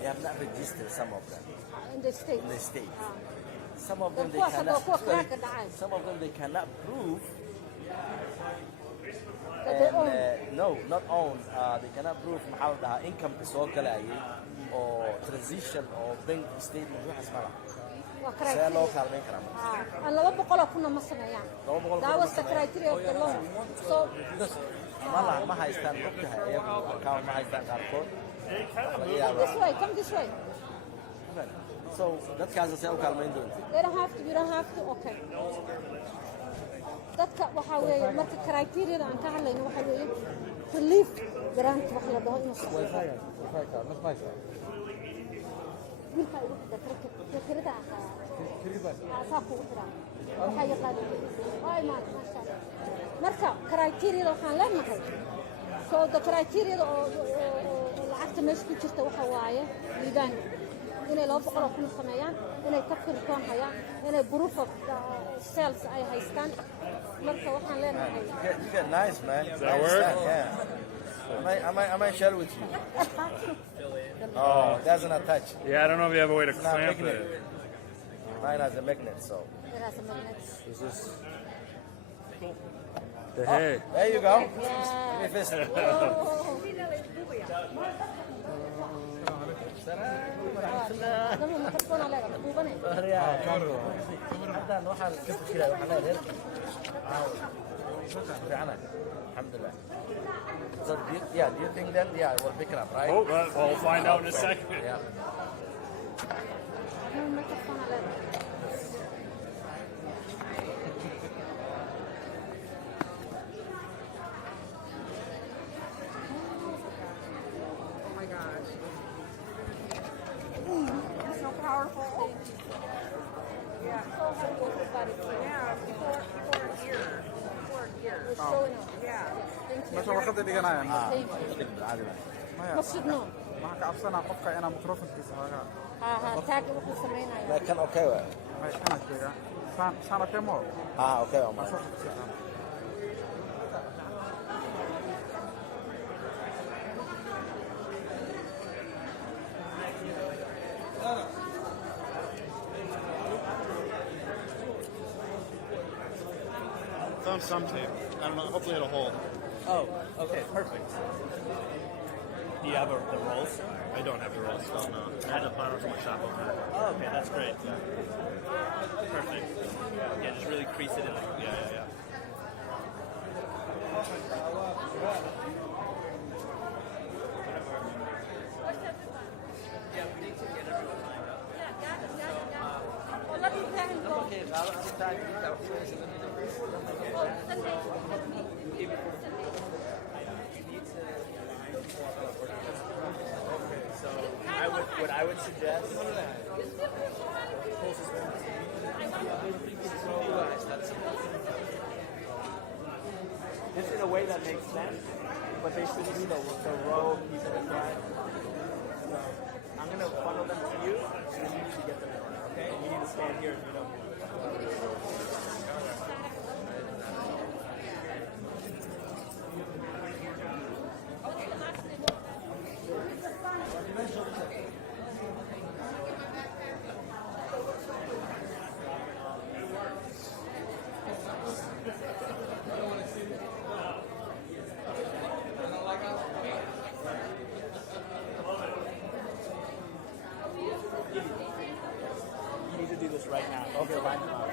They have not registered some of them in the States. in the States. Ah. Some of them they kuwaas hadda cannot. kuwa crack dhacay. Some of them they cannot prove. That they And, own. no, not own. They cannot prove maxaa la dhahaa income soo galayay oo transition oo bank statement waxaas ma laha. Waa See criteria. loo kaalmeyn karaa marka. Aan 200 kuna ma sameeyaan. 200 That was the criteria of the loan. So ma haystaan ogtahay ayagu account ma haystaan qaarkood. come this way. So dadkaas see u kaalmeyn doonta. You don't have to, okay. Dadka waxa weeye marka criteria aan ka hadlayno waxa weeye relief grant wax la dhaho inuu sameeyo. Wilka ugu xidha kirada asaa kugu xidha. Waxaa yaqaan. Ay maasha Allah. Marka criteria waxaan leenahay. So the criteria oo lacagta meesha ku jirta waxa waaye liibaan inay 200 kun sameeyaan inay tafkirkoon hayaan inay proof of sales ay haystaan marka waxaan leenahay You get nice, man. That word? Yeah. I might share with you. Oh, it doesn't attach. Yeah, I don't know if you have a way to It's not clamp magnet. it. Mine has a magnet, so. it has a magnet. Is this? Hey. There you go. Give Yeah. me fist. Dama ma karboon leedahay duubanay. Hadda waxaan ka fikiraa waxaan leeyahay fiicana. Alhamdulillah. So do you think then we'll pick it up, right? Oh, well, we'll find out in a second. Yeah. Ma karboon leedahay. Oh my gosh. You're so powerful. Yeah. So helpful for everybody. Yeah, people are here. People are here. We're showing up. Yeah. Thank you. meesha warqada dhiganayaan Thank you. maya Masjidno. waxaan ka cabsanaa qofka inaa microfonkiisa hoogaa Ha tag wuxuu sameynaya. Laakiin okay waa. may kana sheegaa saan okay mo Okay waa ma. Found some tape. I don't know. Hopefully it'll hold. Oh, okay, perfect. Do you have the rolls? I don't have the rolls. Oh, no. I had to buy them from a shop over there. Oh, okay, that's great. Perfect. Yeah, just really crease it in there. Yeah. So what I would suggest. Just in a way that makes sense, but they should see the row people in front. So I'm gonna funnel them to you, and you need to get them in front, okay? You need to stand here, you know. You need to do this right now. Okay, right now.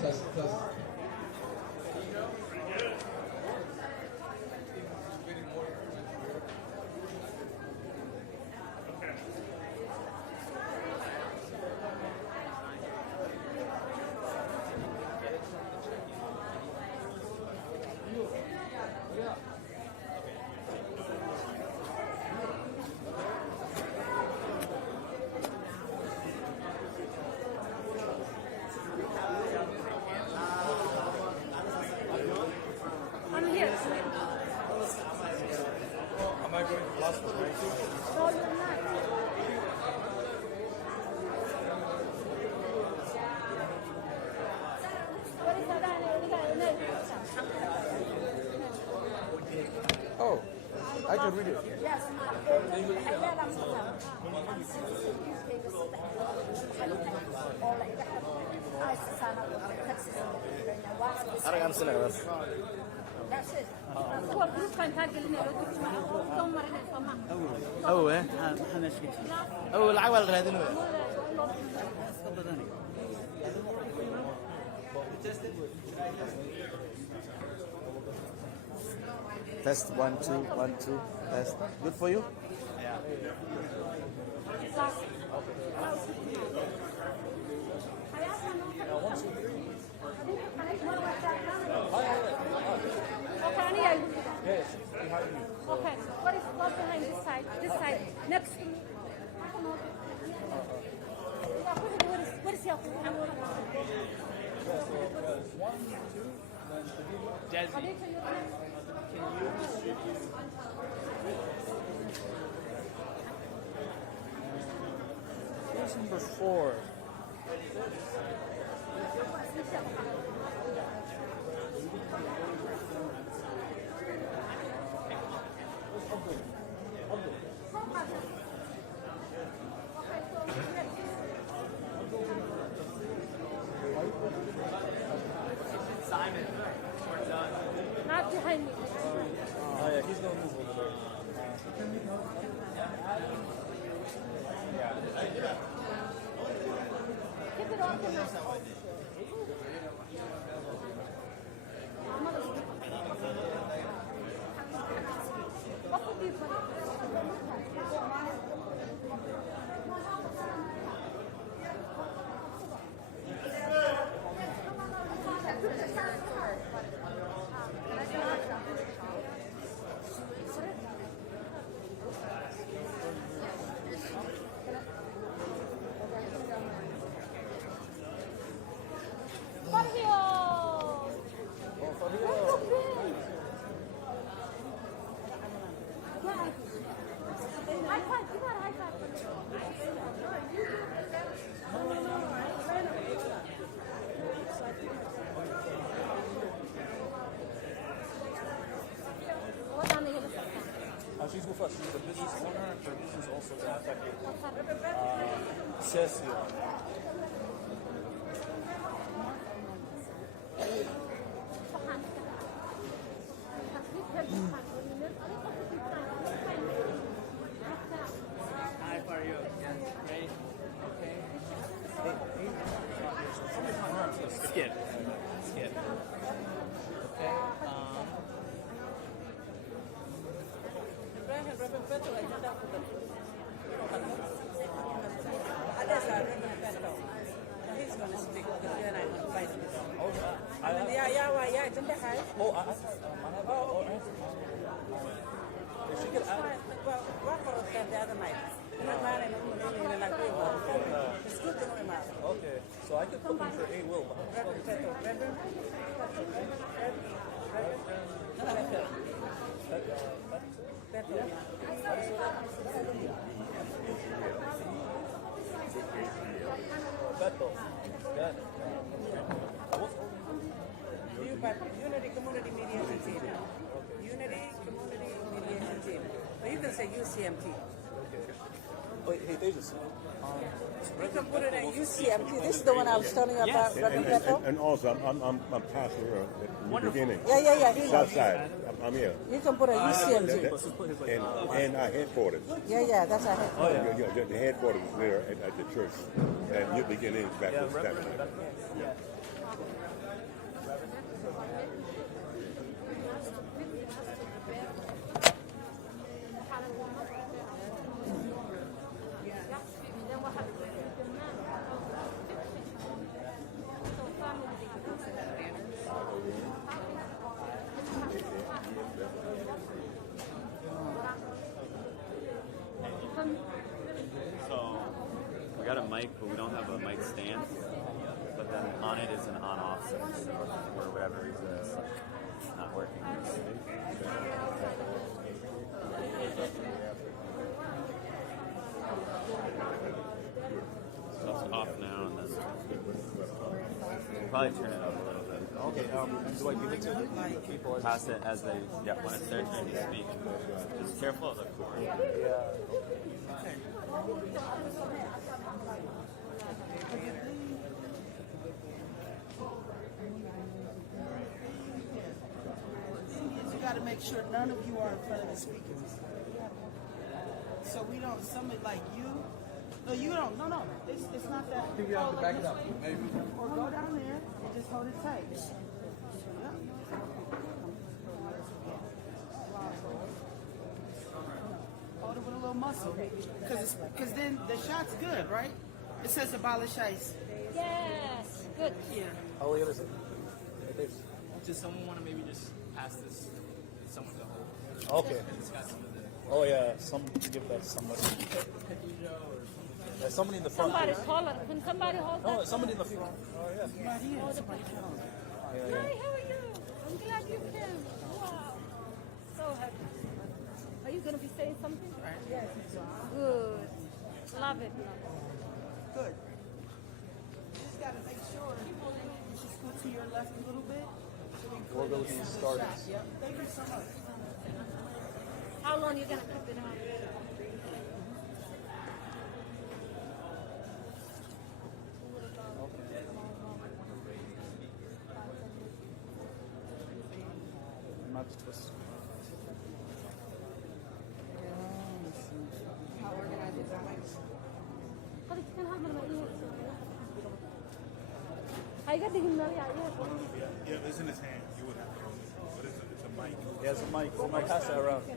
Test. I can read it. Yes. Aragan sinadas. That's it. Kuwa group-kan kaa gelinaya oo turjumaya oo u soo marinaya Soomaa. أوه أوه العوال هذين Test 1 2 1 2 test. Good for you? Okay, Aniya, you do that. Yes, behind me. Okay, what is what's behind this side? This side, next. What is your Desi, Who's number 4? Simon, we're done. Not behind me. Oh yeah, he's gonna move over there. Keep it organized. What would be fun? She's with us. She's the business owner. Her business also got affected. Cecil. Hi, how are you? Great. Skip. Skip. Okay. He's going to speak because you and I want to fight with him. Oh, Yeah, it's in the house. oh, I have. If she could add. Well, what for us the other night? It's good to know him out. Okay, so I could put him for A will, but Beto. Good. Unity Community Mediation Team. Unity Community Mediation Team. Or you can say UCMT. Wait, hey, Tejas. You can put it in UCMT. This is the one I was telling you about, Reverend Beto. And also, I'm pastor at the beginning. Yeah. He's South side. I'm here. You can put a UCMT. And our headquarters. Yeah, that's our head. The headquarters is there at the church. And your beginning is back to South side. So we got a mic, but we don't have a mic stand. But then on it is an on-off switch, so for whatever reason it's not working. So it's off now, and then we'll probably turn it up a little bit. Okay, do I give it to the people? Pass it as they, when it's their turn to speak. Just careful of the cord. You got to make sure none of you are in front of the speakers. So we don't, somebody like you, no, you don't, no, it's not that. I think we have to back it up, maybe. Or go down there and just hold it tight. Yep. Hold it with a little muscle. Because then the shot's good, right? It says abolish ICE. Yes, good. Yeah. How late is it? Does someone want to maybe just pass this to someone to hold? Okay. It's got some of the Oh yeah, give that to somebody. Yeah, somebody in the front. Somebody hold it. Can somebody hold Oh, that? somebody in the front. Oh yeah. Right here. Somebody Hi, how are you? I'm glad you came. Wow. So happy. Are you going to be saying something? Yes. Good. Love it. Good. You just got to make sure you just go to your left a little bit. We're going to be started. Yep. Thank you so much. How long are you going to keep it on? Not just. How organized is that? خلاص كان هذا ما إيه. هاي قد يهمنا يعني. Yeah, it's in his hand. You would have to. But it's a mic. Yeah, it's a mic. So mic pass it around. I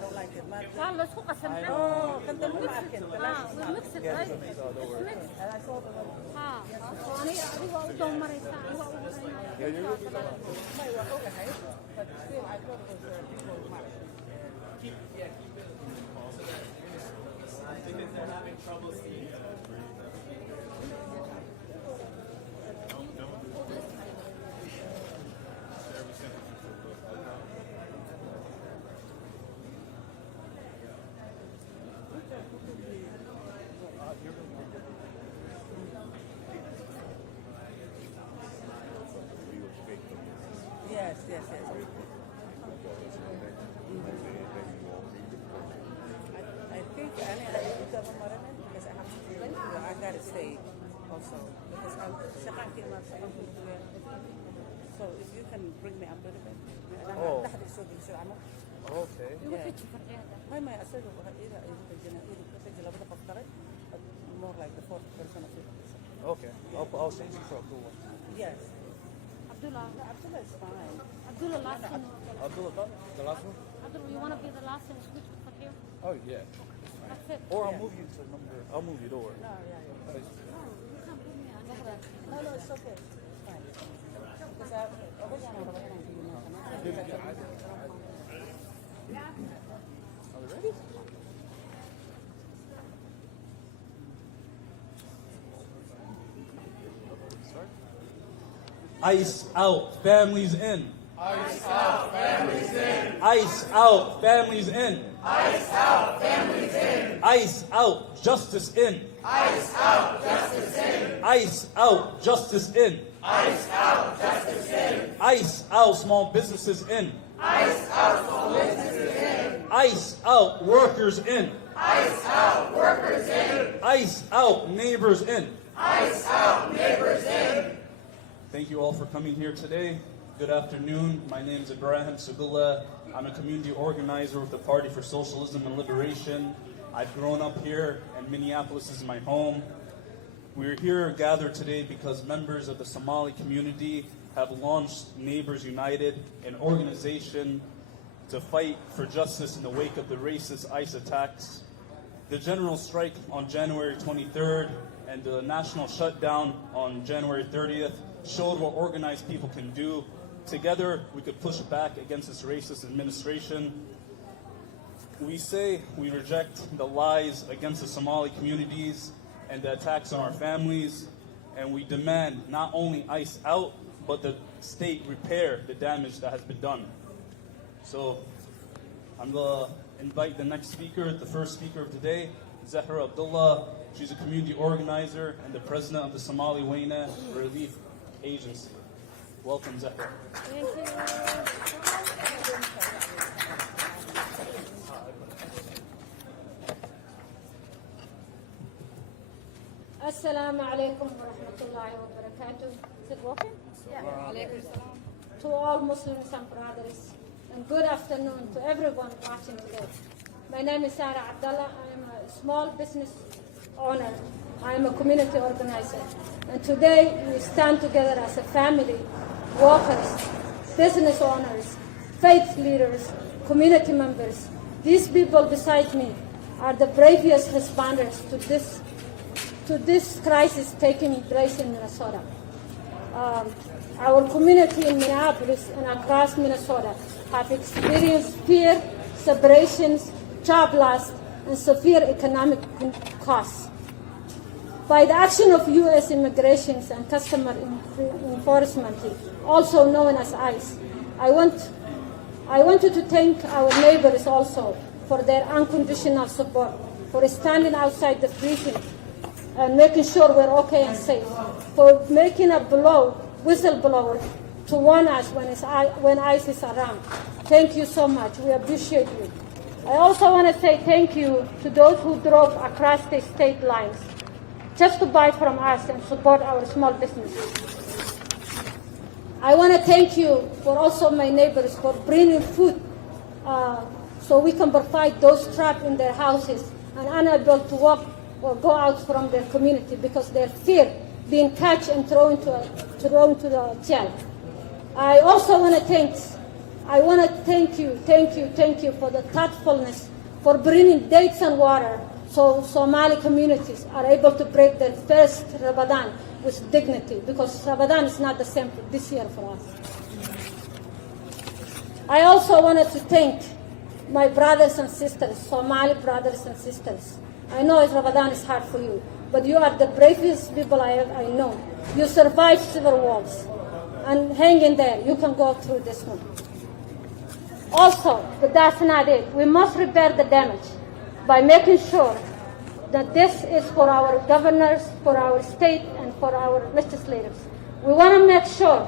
don't like it. قال له سوق أسمع. Oh, كنت ممكن. we mix it right. It's mixed. ها. وأنا أبغى أدوم مريسا. Yeah, you're good. But still, I thought it was people mic. Yes. I think I need to become a mother because I have to do it. I gotta stay also because I'm so if you can bring me up a little bit. Oh. Okay. ما أسأله إذا لابد أفكر more like the fourth person of it. Okay. I'll change you for Abdullah. Yes. Abdullah. Abdullah is fine. Abdullah, last one. Abdullah, the last one? Abdullah, you want to be the last and switch for here? Oh yeah. That's it. Or I'll move you to number. I'll move you. Don't worry. No, yeah. Oh, you can't put me on that. No, it's okay. It's fine. Because I Are we ready? Start. Ice out, families in. Ice out, families in. Ice out, families in. Ice out, families in. Ice out, justice in. Ice out, justice in. Ice out, justice in. Ice out, justice in. Ice out, small businesses in. Ice out, small businesses in. Ice out, workers in. Ice out, workers in. Ice out, neighbors in. Ice out, neighbors in. Thank you all for coming here today. Good afternoon. My name is Ibrahim Sugula. I'm a community organizer with the Party for Socialism and Liberation. I've grown up here, and Minneapolis is my home. We're here gathered today because members of the Somali community have launched Neighbors United, an organization to fight for justice in the wake of the racist ICE attacks. The general strike on January 23rd and the national shutdown on January 30th showed what organized people can do. Together, we could push back against this racist administration. We say we reject the lies against the Somali communities and the attacks on our families, and we demand not only ICE out, but the state repair the damage that has been done. So I'm going to invite the next speaker, the first speaker of today, Zahra Abdullah. She's a community organizer and the president of the Somali Waina Relief Agency. Welcome, Zahra. Thank you. Assalamu alaikum wa rahmatullahi wa barakatuh. Is it working? Yeah. Alaikum salam. To all Muslims and brothers, and good afternoon to everyone watching today. My name is Sarah Abdallah. I am a small business owner. I am a community organizer. And today we stand together as a family, workers, business owners, faith leaders, community members. These people beside me are the bravest responders to this crisis taking place in Minnesota. Our community in Minneapolis and across Minnesota have experienced fear, separations, job loss, and severe economic costs. By the action of U.S. Immigration and Customer Enforcement, also known as ICE, I wanted to thank our neighbors also for their unconditional support, for standing outside the freezing and making sure we're okay and safe, for making a whistleblower to warn us when ICE is around. Thank you so much. We appreciate you. I also want to say thank you to those who drove across the state lines just to buy from us and support our small businesses. I want to thank you for also my neighbors for bringing food so we can provide those trapped in their houses and unable to walk or go out from their community because they fear being catched and thrown to the jail. I also want to thank you for the thoughtfulness for bringing dates and water so Somali communities are able to break their first Ramadan with dignity, because Ramadan is not the same this year for us. I also wanted to thank my brothers and sisters, Somali brothers and sisters. I know Ramadan is hard for you, but you are the bravest people I know. You survived civil wars, and hang in there. You can go through this one. Also, but that's not it. We must repair the damage by making sure that this is for our governors, for our state, and for our legislators. We want to make sure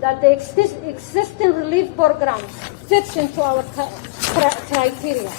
that the existing relief program fits into our criteria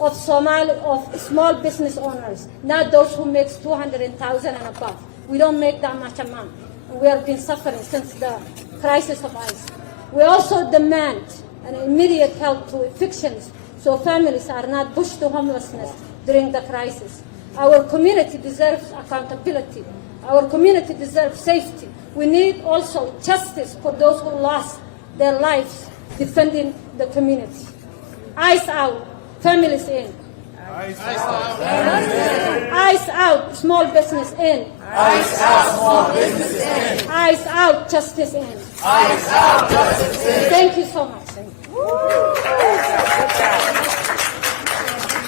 of small business owners, not those who make $200,000 and above. We don't make that much amount. We have been suffering since the crisis of ICE. We also demand an immediate help to evictions so families are not pushed to homelessness during the crisis. Our community deserves accountability. Our community deserves safety. We need also justice for those who lost their lives defending the community. ICE out, families in. ICE out. ICE out, small business in. ICE out, small business in. ICE out, justice in. ICE out, justice in. Thank you so much.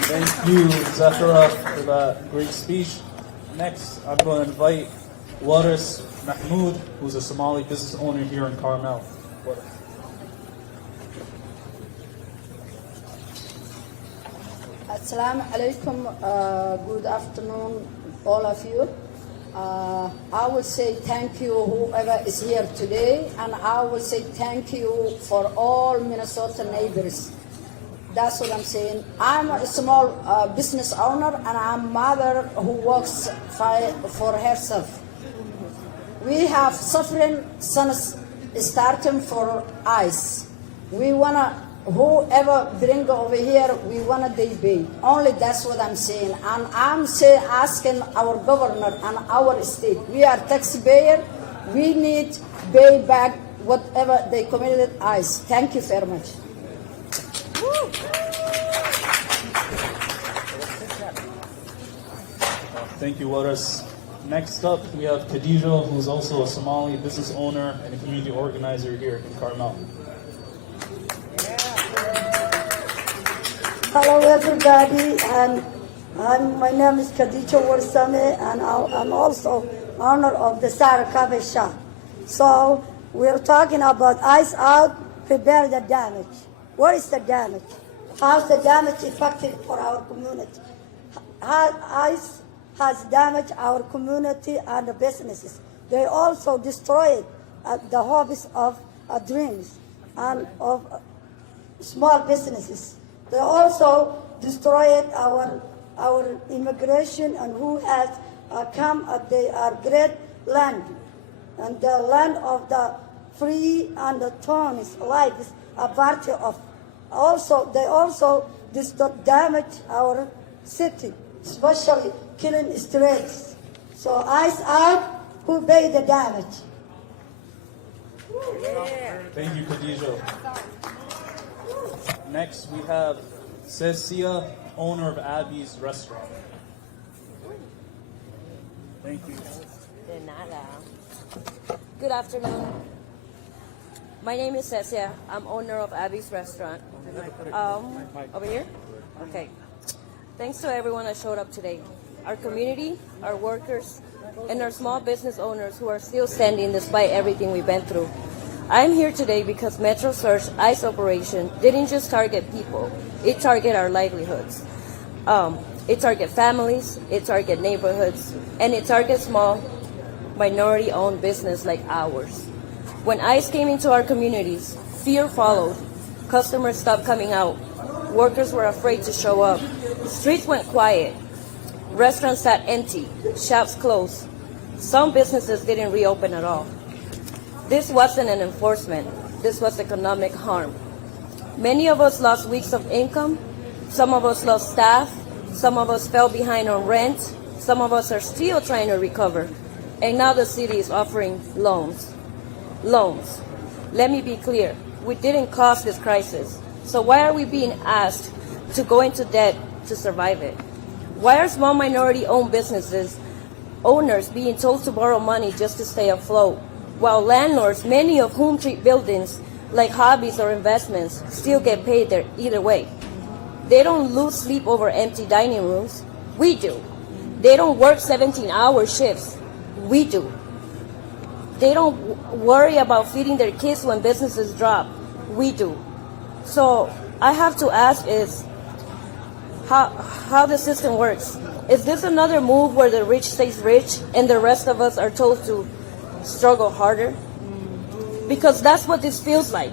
Thank you, Zahra, for that great speech. Next, I'm going to invite Waris Mahmoud, who's a Somali business owner here in Carmel. Waris. Assalamu alaikum. Good afternoon, all of you. I will say thank you whoever is here today, and I will say thank you for all Minnesota neighbors. That's what I'm saying. I'm a small business owner, and I'm a mother who works for herself. We have suffering since starting for ICE. We wanna, whoever bring over here, we wanna they pay. Only that's what I'm saying. And I'm asking our governor and our state. We are taxpayer. We need pay back whatever they committed ICE. Thank you very much. Thank you, Waris. Next up, we have Khadija, who's also a Somali business owner and a community organizer here in Carmel. Hello, everybody, and my name is Khadija Warsame, and I'm also owner of the Sarah Cafe Shop. So we're talking about ICE out, repair the damage. What is the damage? How's the damage affected for our community? How ICE has damaged our community and the businesses. they also destroyed the hobbies of dreams and of small businesses. They also destroyed our immigration and who has come. They are great land, and the land of the free and the Tony's life is a part of. Also, they also damage our city, especially killing streets. So eyes out, who pay the damage? Thank you, Khadija. Next, we have Cecia, owner of Abby's Restaurant. Thank you. De nada. Good afternoon. My name is Cecia. I'm owner of Abby's Restaurant. Over here? Okay. Thanks to everyone that showed up today. Our community, our workers, and our small business owners who are still standing despite everything we've been through. I'm here today because Metro Search ICE operation didn't just target people, it targeted our livelihoods. It targets families, it targets neighborhoods, and it targets small minority-owned business like ours. When ICE came into our communities, fear followed. Customers stopped coming out. Workers were afraid to show up. Streets went quiet. Restaurants sat empty. Shops closed. Some businesses didn't reopen at all. This wasn't an enforcement. This was economic harm. Many of us lost weeks of income. Some of us lost staff. Some of us fell behind on rent. Some of us are still trying to recover. And now the city is offering loans. Loans. Let me be clear. We didn't cause this crisis. So why are we being asked to go into debt to survive it? Why are small minority-owned businesses owners being told to borrow money just to stay afloat, while landlords, many of whom treat buildings like hobbies or investments, still get paid there either way? They don't lose sleep over empty dining rooms. We do. They don't work 17-hour shifts. We do. They don't worry about feeding their kids when businesses drop. We do. So I have to ask is how the system works. Is this another move where the rich stays rich and the rest of us are told to struggle harder? Because that's what this feels like.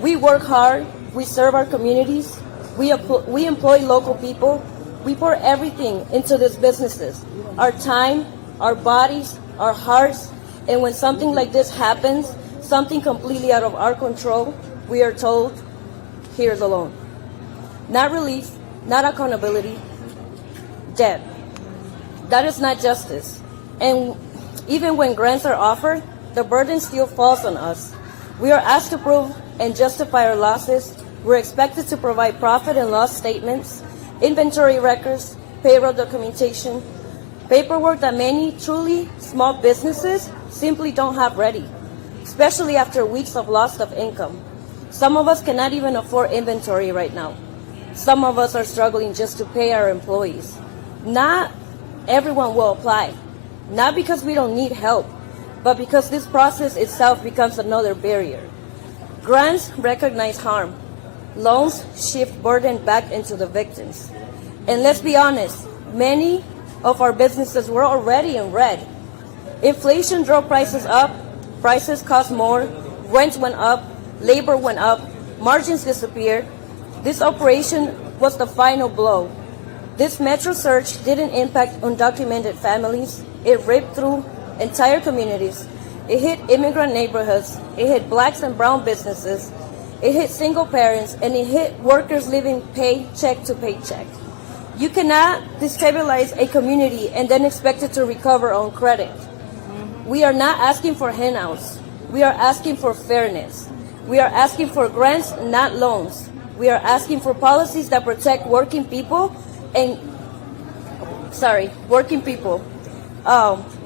We work hard, we serve our communities, we employ local people, we pour everything into these businesses, our time, our bodies, our hearts, and when something like this happens, something completely out of our control, we are told, here's a loan. Not relief, not accountability, debt. That is not justice. And even when grants are offered, the burden still falls on us. We are asked to prove and justify our losses. We're expected to provide profit and loss statements, inventory records, payroll documentation, paperwork that many truly small businesses simply don't have ready, especially after weeks of loss of income. Some of us cannot even afford inventory right now. Some of us are struggling just to pay our employees. Not everyone will apply, not because we don't need help, but because this process itself becomes another barrier. Grants recognize harm. Loans shift burden back into the victims. And let's be honest, many of our businesses were already in red. Inflation drove prices up, prices cost more, rent went up, labor went up, margins disappeared. This operation was the final blow. This Metro Search didn't impact undocumented families. It ripped through entire communities. It hit immigrant neighborhoods. It hit blacks and brown businesses. It hit single parents, and it hit workers living paycheck to paycheck. You cannot destabilize a community and then expect it to recover on credit. We are not asking for handouts. We are asking for fairness. We are asking for grants, not loans. We are asking for policies that protect working people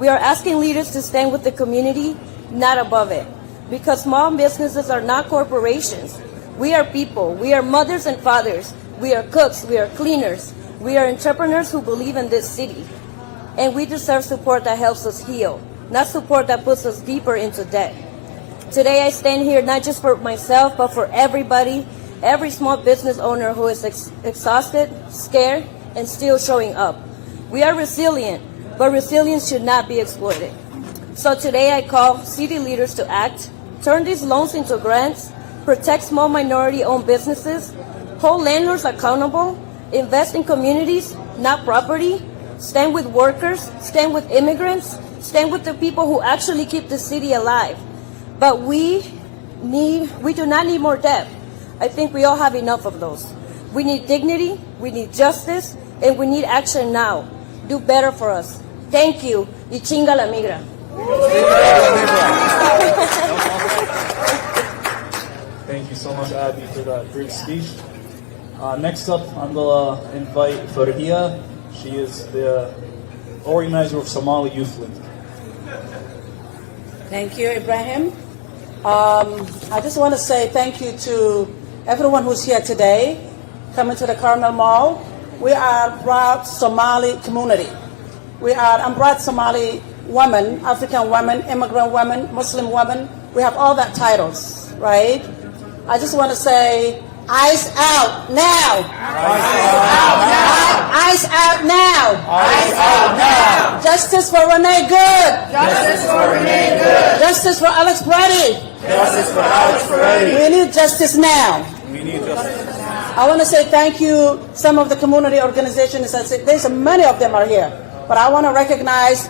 we are asking leaders to stand with the community, not above it. Because small businesses are not corporations. We are people. We are mothers and fathers. We are cooks. We are cleaners. We are entrepreneurs who believe in this city. And we deserve support that helps us heal, not support that puts us deeper into debt. Today I stand here not just for myself, but for everybody, every small business owner who is exhausted, scared, and still showing up. We are resilient, but resilience should not be exploited. So today I call city leaders to act, turn these loans into grants, protect small minority-owned businesses, hold landlords accountable, invest in communities, not property, stand with workers, stand with immigrants, stand with the people who actually keep the city alive. But we do not need more debt. I think we all have enough of those. We need dignity, we need justice, and we need action now. Do better for us. Thank you. Y chinga la migra. Thank you so much, Abby, for that great speech. Next up, I'm going to invite Farhia. She is the organizer of Somali Youth League. Thank you, Ibrahim. I just want to say thank you to everyone who's here today, coming to the Carmel Mall. We are a proud Somali community. I'm proud Somali woman, African woman, immigrant woman, Muslim woman. We have all that titles, right? I just want to say, ICE out now. ICE out now. ICE out now. Justice for Renee Good. Justice for Renee Good. Justice for Alex Peretti. Justice for Alex Peretti. We need justice now. We need justice. I want to say thank you. Some of the community organizations, there's many of them are here, but I want to recognize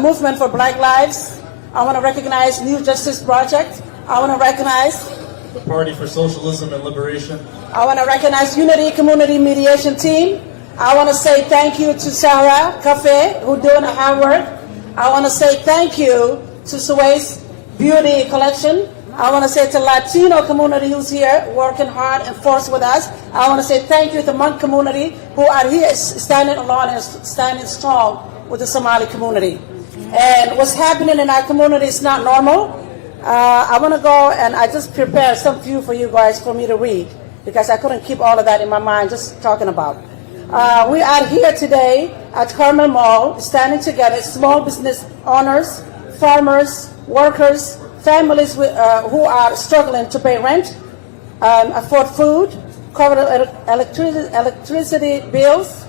Movement for Black Lives. I want to recognize New Justice Project. I want to recognize the Party for Socialism and Liberation. I want to recognize Unity Community Mediation Team. I want to say thank you to Sarah Cafe, who doing the hard work. I want to say thank you to Suez Beauty Collection. I want to say to Latino community who's here working hard and forced with us. I want to say thank you to the Monk community who are here standing alone and standing strong with the Somali community. And what's happening in our community is not normal. I want to go and I just prepared some few for you guys for me to read because I couldn't keep all of that in my mind just talking about. We are here today at Carmel Mall standing together, small business owners, farmers, workers, families who are struggling to pay rent, afford food, cover electricity bills,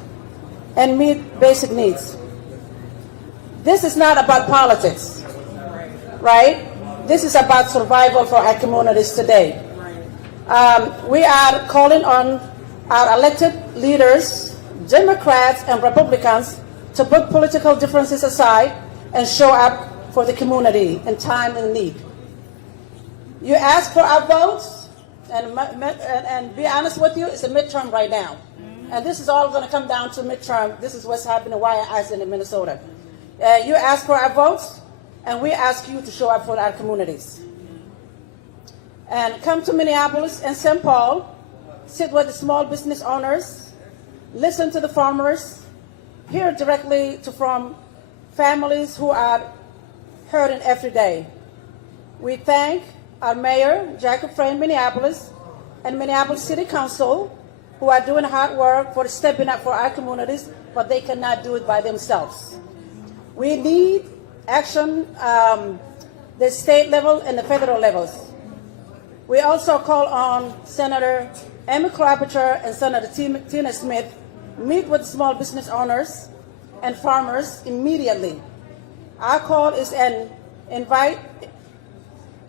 and meet basic needs. This is not about politics, right? This is about survival for our communities today. We are calling on our elected leaders, Democrats and Republicans, to put political differences aside and show up for the community in time and need. You ask for our votes, and be honest with you, it's a midterm right now. And this is all going to come down to midterm. This is what's happening, why I asked in Minnesota. You ask for our votes, and we ask you to show up for our communities. And come to Minneapolis and St. Paul, sit with the small business owners, listen to the farmers, hear directly from families who are hurting every day. We thank our mayor, Jacob Frame, Minneapolis, and Minneapolis City Council, who are doing hard work for stepping up for our communities, but they cannot do it by themselves. We need action the state level and the federal levels. We also call on Senator Amy Klobuchar and Senator Tina Smith meet with small business owners and farmers immediately. Our call is I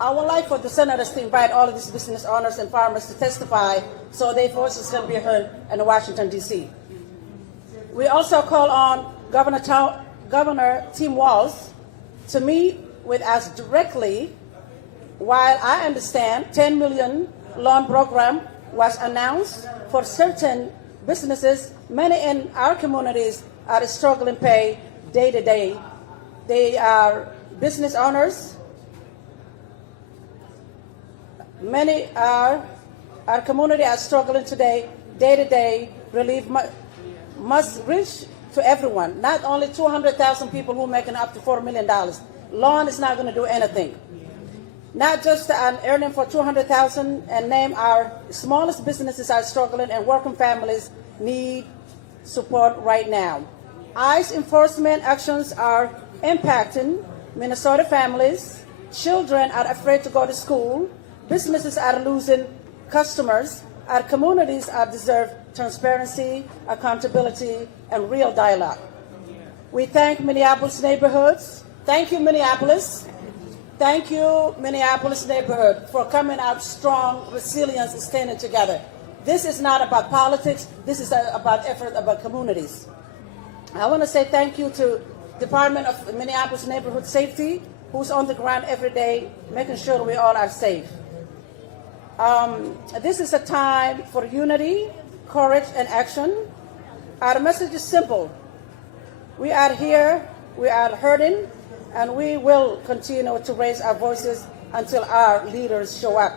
would like for the senators to invite all of these business owners and farmers to testify so their voices can be heard in Washington, D.C. We also call on Governor Tim Walz to meet with us directly. While I understand $10 million loan program was announced for certain businesses, many in our communities are struggling to pay day to day. They are business owners. Many our community are struggling today, day to day. Relief must reach to everyone, not only 200,000 people who are making up to $4 million. Loan is not going to do anything. Not just an earning for $200,000 and name our smallest businesses are struggling and working families need support right now. ICE enforcement actions are impacting Minnesota families. Children are afraid to go to school. Businesses are losing customers. Our communities deserve transparency, accountability, and real dialogue. We thank Minneapolis neighborhoods Thank you, Minneapolis. Thank you, Minneapolis neighborhood, for coming out strong, resilient, and standing together. This is not about politics. This is about effort about communities. I want to say thank you to Department of Minneapolis Neighborhood Safety, who's on the ground every day, making sure we all are safe. This is a time for unity, courage, and action. Our message is simple. We are here, we are hurting, and we will continue to raise our voices until our leaders show up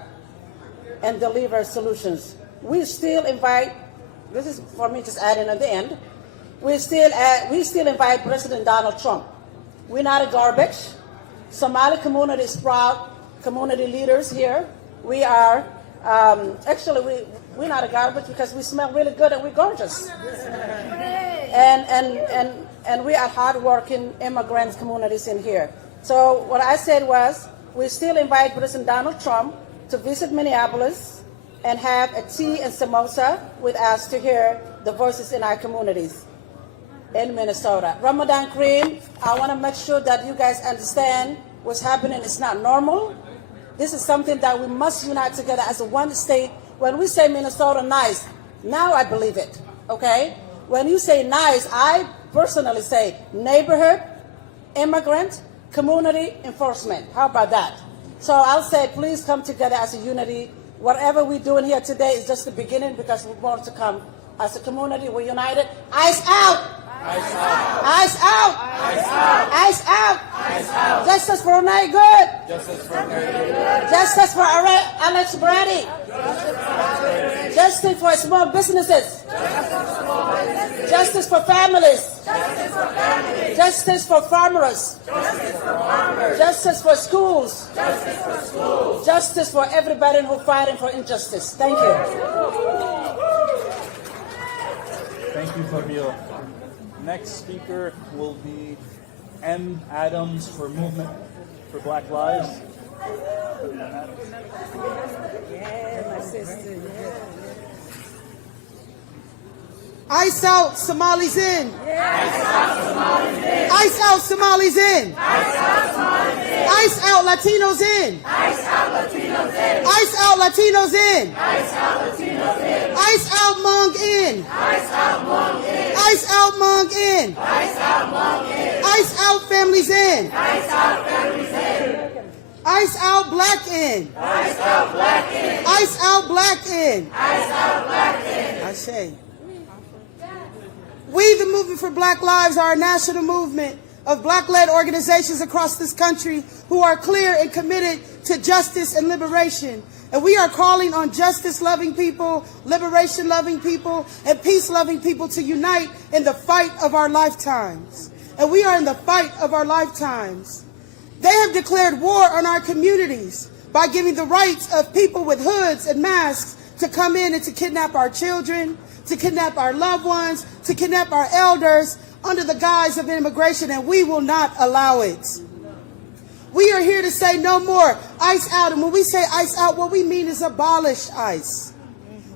and deliver solutions. We still invite, this is for me just adding at the end, we still invite President Donald Trump. We're not a garbage. Somali community is proud community leaders here. We are, actually we're not a garbage because we smell really good and we're gorgeous. And we are hardworking immigrant communities in here. So what I said was, we still invite President Donald Trump to visit Minneapolis and have a tea and samosa with us to hear the voices in our communities in Minnesota. Ramadan Kareem, I want to make sure that you guys understand what's happening is not normal. This is something that we must unite together as a one state. When we say Minnesota nice, now I believe it, okay? When you say nice, I personally say neighborhood, immigrant, community, enforcement. How about that? So I'll say please come together as a unity. Whatever we're doing here today is just the beginning because we're more to come. As a community, we're united. Ice out! Ice out! Ice out! Ice out! Ice out! Ice out! Justice for Renee Good! Justice for Renee Good! Justice for Alex Brady! Justice for small businesses! Justice for families! Justice for farmers! Justice for schools! Justice for everybody who's fighting for injustice. Thank you. Thank you, Fabio. Next speaker will be M. Adams for Movement for Black Lives. Yeah, my sister, yeah. Ice out, Somalis in. Ice out, Somalis in. Ice out, Somalis in. Ice out, Somalis in. Ice out, Latinos in. Ice out, Latinos in. Ice out, Latinos in. Ice out, Latinos in. Ice out, Hmong in. Ice out, Hmong in. Ice out, Hmong in. Ice out, Hmong in. Ice out, families in. Ice out, families in. Ice out, black in. Ice out, black in. Ice out, black in. Ice out, black in. I say. We, the Movement for Black Lives, are a national movement of black-led organizations across this country who are clear and committed to justice and liberation. And we are calling on justice-loving people, liberation-loving people, and peace-loving people to unite in the fight of our lifetimes. And we are in the fight of our lifetimes. They have declared war on our communities by giving the rights of people with hoods and masks to come in and to kidnap our children, to kidnap our loved ones, to kidnap our elders under the guise of immigration, and we will not allow it. We are here to say no more ICE out, and when we say ICE out, what we mean is abolish ICE.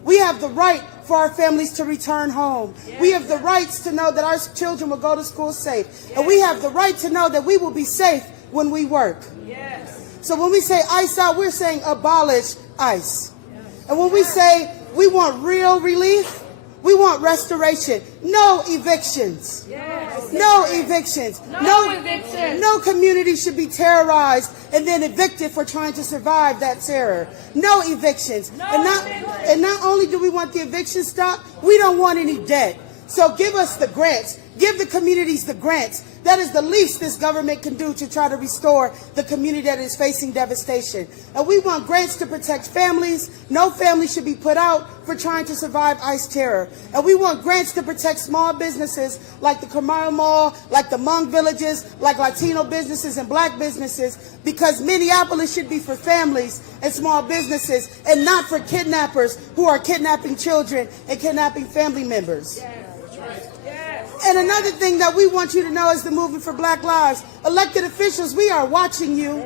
We have the right for our families to return home. We have the rights to know that our children will go to school safe, and we have the right to know that we will be safe when we work. So when we say ICE out, we're saying abolish ICE. And when we say we want real relief, we want restoration. No evictions. No evictions. No community should be terrorized and then evicted for trying to survive that terror. No evictions. And not only do we want the eviction stopped, we don't want any debt. So give us the grants. Give the communities the grants. That is the least this government can do to try to restore the community that is facing devastation. And we want grants to protect families. No family should be put out for trying to survive ICE terror. And we want grants to protect small businesses like the Kamara Mall, like the Hmong villages, like Latino businesses and black businesses, because Minneapolis should be for families and small businesses and not for kidnappers who are kidnapping children and kidnapping family members. And another thing that we want you to know as the Movement for Black Lives, elected officials, we are watching you.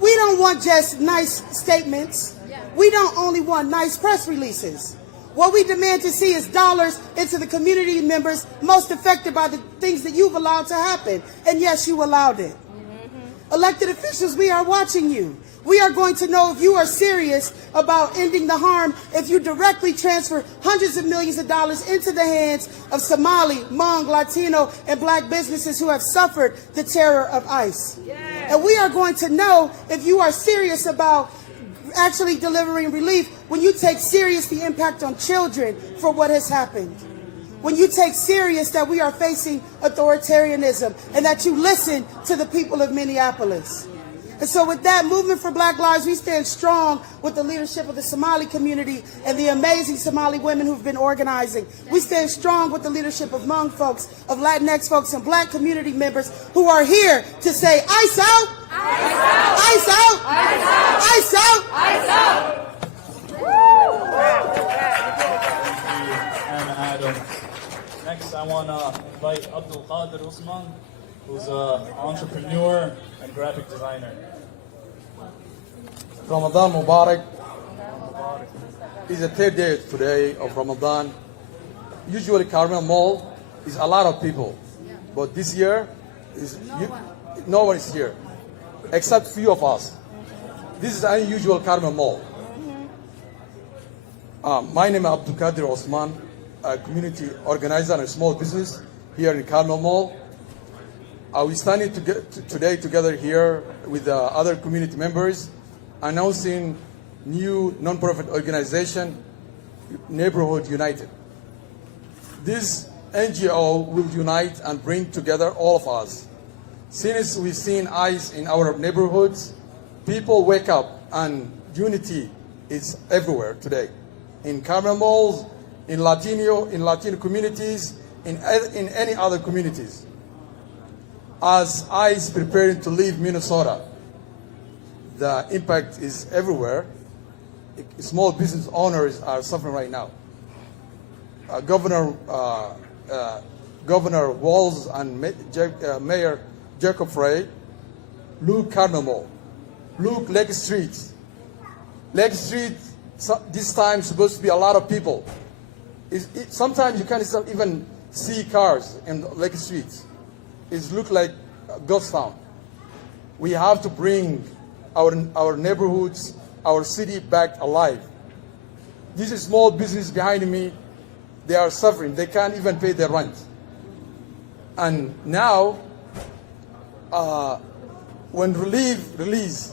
We don't want just nice statements. We don't only want nice press releases. What we demand to see is dollars into the community members most affected by the things that you've allowed to happen. And yes, you allowed it. Elected officials, we are watching you. We are going to know if you are serious about ending the harm if you directly transfer hundreds of millions of dollars into the hands of Somali, Hmong, Latino, and black businesses who have suffered the terror of ICE. And we are going to know if you are serious about actually delivering relief when you take serious the impact on children for what has happened. When you take serious that we are facing authoritarianism and that you listen to the people of Minneapolis. And so with that movement for Black Lives, we stand strong with the leadership of the Somali community and the amazing Somali women who've been organizing. We stand strong with the leadership of Hmong folks, of Latinx folks, and black community members who are here to say, ICE out! ICE out! ICE out! ICE out! ICE out! And Adam. Next, I want to invite Abdul Qadir Usman, who's an entrepreneur and graphic designer. Ramadan Mubarak. It's the third day today of Ramadan. Usually Carmel Mall is a lot of people, but this year no one is here, except few of us. This is an unusual Carmel Mall. My name is Abdul Qadir Osman, a community organizer and a small business here in Carmel Mall. We standing today together here with other community members, announcing new non-profit organization, Neighborhood United. This NGO will unite and bring together all of us. Since we've seen ICE in our neighborhoods, people wake up and unity is everywhere today. In Carmel malls, in Latino communities, in any other communities. As ICE preparing to leave Minnesota, the impact is everywhere. Small business owners are suffering right now. Governor Walz and Mayor Jacob Frey, look Carmel Mall, look Lake Street. Lake Street, this time supposed to be a lot of people. Sometimes you can't even see cars in Lake Street. It looks like a ghost town. We have to bring our neighborhoods, our city back alive. This is small business behind me. They are suffering. They can't even pay their rent. And now, when release,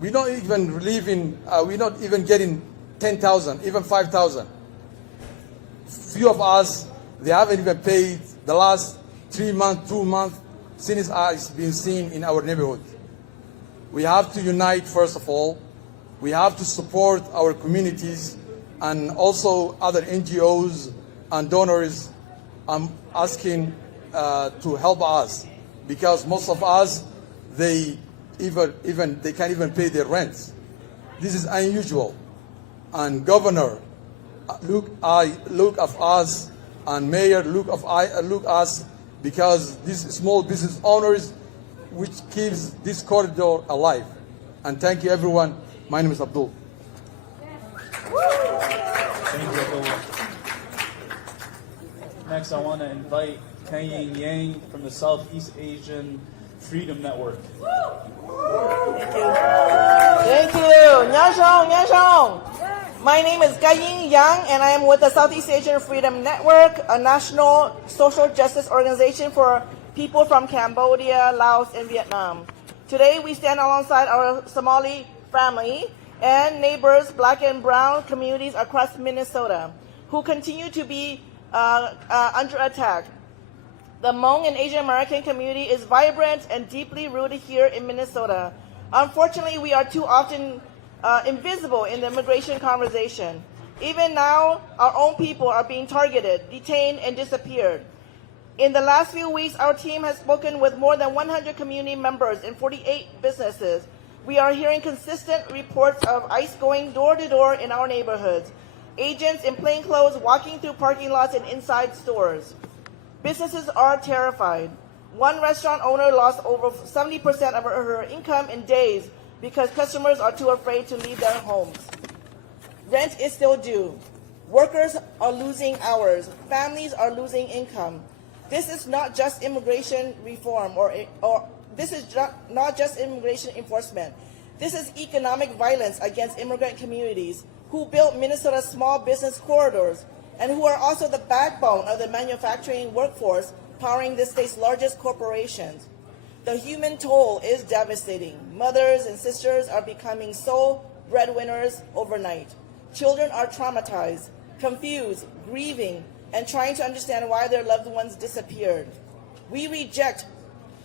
we don't even we're not even getting 10,000, even 5,000. Few of us, they haven't even paid the last 3 months, 2 months since it's been seen in our neighborhood. We have to unite, first of all. We have to support our communities and also other NGOs and donors. I'm asking to help us because most of us, they can't even pay their rents. This is unusual. And Governor, look at us, and Mayor, look us, because these small business owners, which keeps this corridor alive. And thank you, everyone. My name is Abdul. Thank you, Abdul. Next, I want to invite Kang Yang from the Southeast Asian Freedom Network. Thank you. Nyashong. My name is Kang Yang, and I am with the Southeast Asian Freedom Network, a national social justice organization for people from Cambodia, Laos, and Vietnam. Today, we stand alongside our Somali family and neighbors, black and brown communities across Minnesota, who continue to be under attack. The Hmong and Asian American community is vibrant and deeply rooted here in Minnesota. Unfortunately, we are too often invisible in the immigration conversation. Even now, our own people are being targeted, detained, and disappeared. In the last few weeks, our team has spoken with more than 100 community members in 48 businesses. We are hearing consistent reports of ICE going door to door in our neighborhoods, agents in plain clothes walking through parking lots and inside stores. Businesses are terrified. One restaurant owner lost over 70% of her income in days because customers are too afraid to leave their homes. Rent is still due. Workers are losing hours. Families are losing income. This is not just immigration reform or this is not just immigration enforcement. This is economic violence against immigrant communities who built Minnesota's small business corridors and who are also the backbone of the manufacturing workforce powering the state's largest corporations. The human toll is devastating. Mothers and sisters are becoming sole breadwinners overnight. Children are traumatized, confused, grieving, and trying to understand why their loved ones disappeared. We reject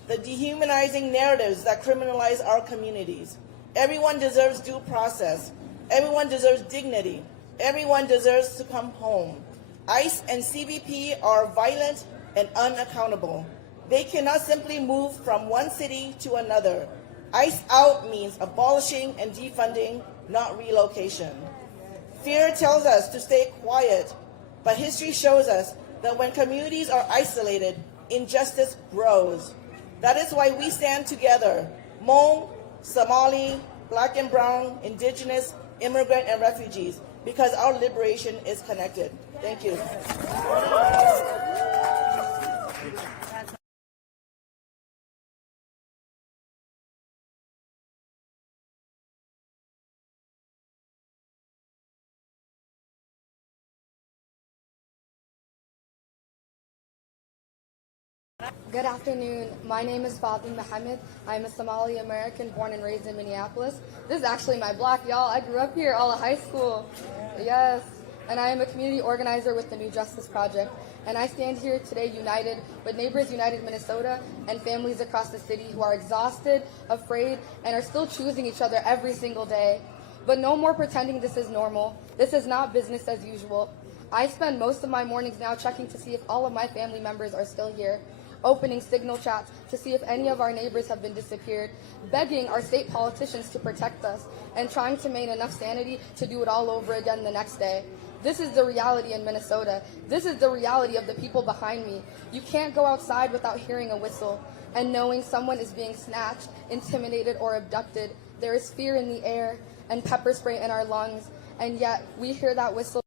the dehumanizing narratives that criminalize our communities. Everyone deserves due process. Everyone deserves dignity. Everyone deserves to come home. ICE and CBP are violent and unaccountable. They cannot simply move from one city to another. ICE out means abolishing and defunding, not relocation. Fear tells us to stay quiet, but history shows us that when communities are isolated, injustice grows. That is why we stand together, Hmong, Somali, Black and Brown, Indigenous, immigrant, and refugees, because our liberation is connected. Thank you. Good afternoon. My name is Fatima Mohammed. I'm a Somali American born and raised in Minneapolis. This is actually my block, y'all. I grew up here all of high school. Yes. And I am a community organizer with the New Justice Project. And I stand here today united with Neighbors United Minnesota and families across the city who are exhausted, afraid, and are still choosing each other every single day. But no more pretending this is normal. This is not business as usual. I spend most of my mornings now checking to see if all of my family members are still here, opening signal chats to see if any of our neighbors have been disappeared, begging our state politicians to protect us, and trying to maintain enough sanity to do it all over again the next day. This is the reality in Minnesota. This is the reality of the people behind me. You can't go outside without hearing a whistle and knowing someone is being snatched, intimidated, or abducted. There is fear in the air and pepper spray in our lungs, and yet we hear that whistle